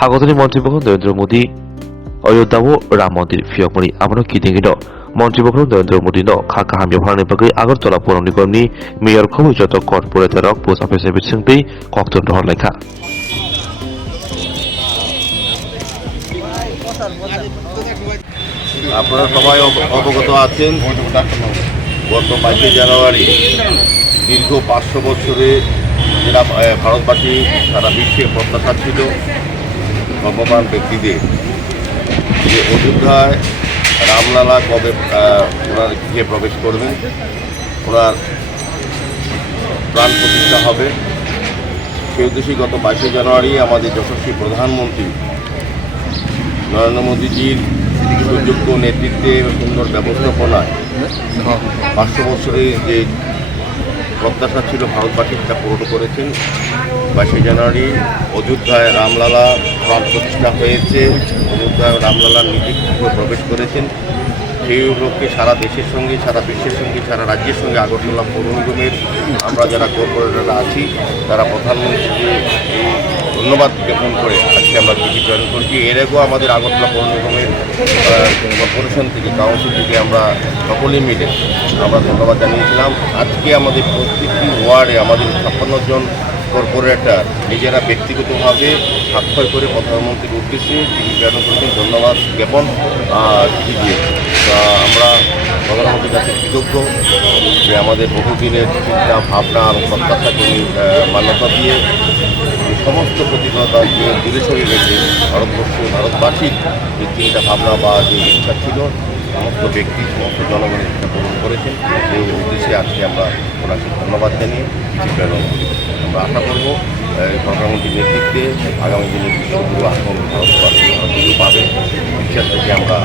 하거든이 মন্ত্রীবহন নরেন্দ্র মোদী 어యోধ্যাও রাম মন্দির ফিয়কমনি আবারও 기대기도 মন্ত্রীবহন নরেন্দ্র মোদীनो খাহামিয়া ভারतनि bagै আগরতলা পৌর নিগমनि মেয়র খবৈ যত কর্পোরেটরক পোস্ট অফিসে বিসংতै কক্তন হরলাইখা আপনারা সবাই অবগত আছেন গত 22 জানুয়ারি দীর্ঘ 500 বছরে যারা ভারতবাসী সারা বিশ্বে প্রত্যাশা ছিল ভগবান ব্যক্তিদের যে অযোধ্যায় রামলালা কবে ওনার গৃহে প্রবেশ করবেন, ওনার প্রাণ প্রতিষ্ঠা হবে, সেই উদ্দেশ্যে গত 22 জানুয়ারি আমাদের যশস্বী প্রধানমন্ত্রী নরেন্দ্র মোদীজির সুযোগ্য নেতৃত্বে সুন্দর ব্যবস্থাপনায় 500 বছরের যে প্রত্যাশা ছিল ভারতবাসী সেটা পূরণ করেছেন। 22 জানুয়ারি অযোধ্যায় রামলালা প্রাণ প্রতিষ্ঠা হয়েছে, অযোধ্যায় রামলালার নীতিগৃহে প্রবেশ করেছেন। সেই উপলক্ষে সারা দেশের সঙ্গে, সারা বিশ্বের সঙ্গে, সারা রাজ্যের সঙ্গে আগরতলা পৌর নিগমের আমরা যারা কর্পোরেটররা আছি তারা প্রধানমন্ত্রীকে এই ধন্যবাদ জ্ঞাপন করে আজকে আমরা চিঠি প্রেরণ করছি। এর আগেও আমাদের আগরতলা পৌর নিগমের কর্পোরেশন থেকে, কাউন্সিল থেকে আমরা সকলে মিলে আমরা ধন্যবাদ জানিয়েছিলাম। আজকে আমাদের প্রত্যেকটি ওয়ার্ডে আমাদের 56 জন কর্পোরেটর নিজেরা ব্যক্তিগতভাবে স্বাক্ষর করে প্রধানমন্ত্রীর উদ্দেশ্যে চিঠি প্রেরণ করেছেন, ধন্যবাদ জ্ঞাপন চিঠি দিয়ে। আমরা প্রধানমন্ত্রীর কাছে কৃতজ্ঞ যে আমাদের বহুদিনের চিন্তা ভাবনা এবং প্রত্যাশাকে মান্যতা দিয়ে সমস্ত প্রতিকূলতা দূরে সরিয়ে রেখে ভারতবাসীর যে চিন্তা ভাবনা বা যে ইচ্ছা ছিল সমস্ত ব্যক্তি, সমস্ত জনগণের ইচ্ছা পূরণ করেছেন। সেই উদ্দেশ্যে আজকে আমরা ওনাকে ধন্যবাদ জানিয়ে চিঠি প্রেরণ করি। আমরা আশা করব প্রধানমন্ত্রীর নেতৃত্বে আগামী দিনে বিশ্বগুরু আসন ভারত পাবে বিশ্বাস থেকে আমরা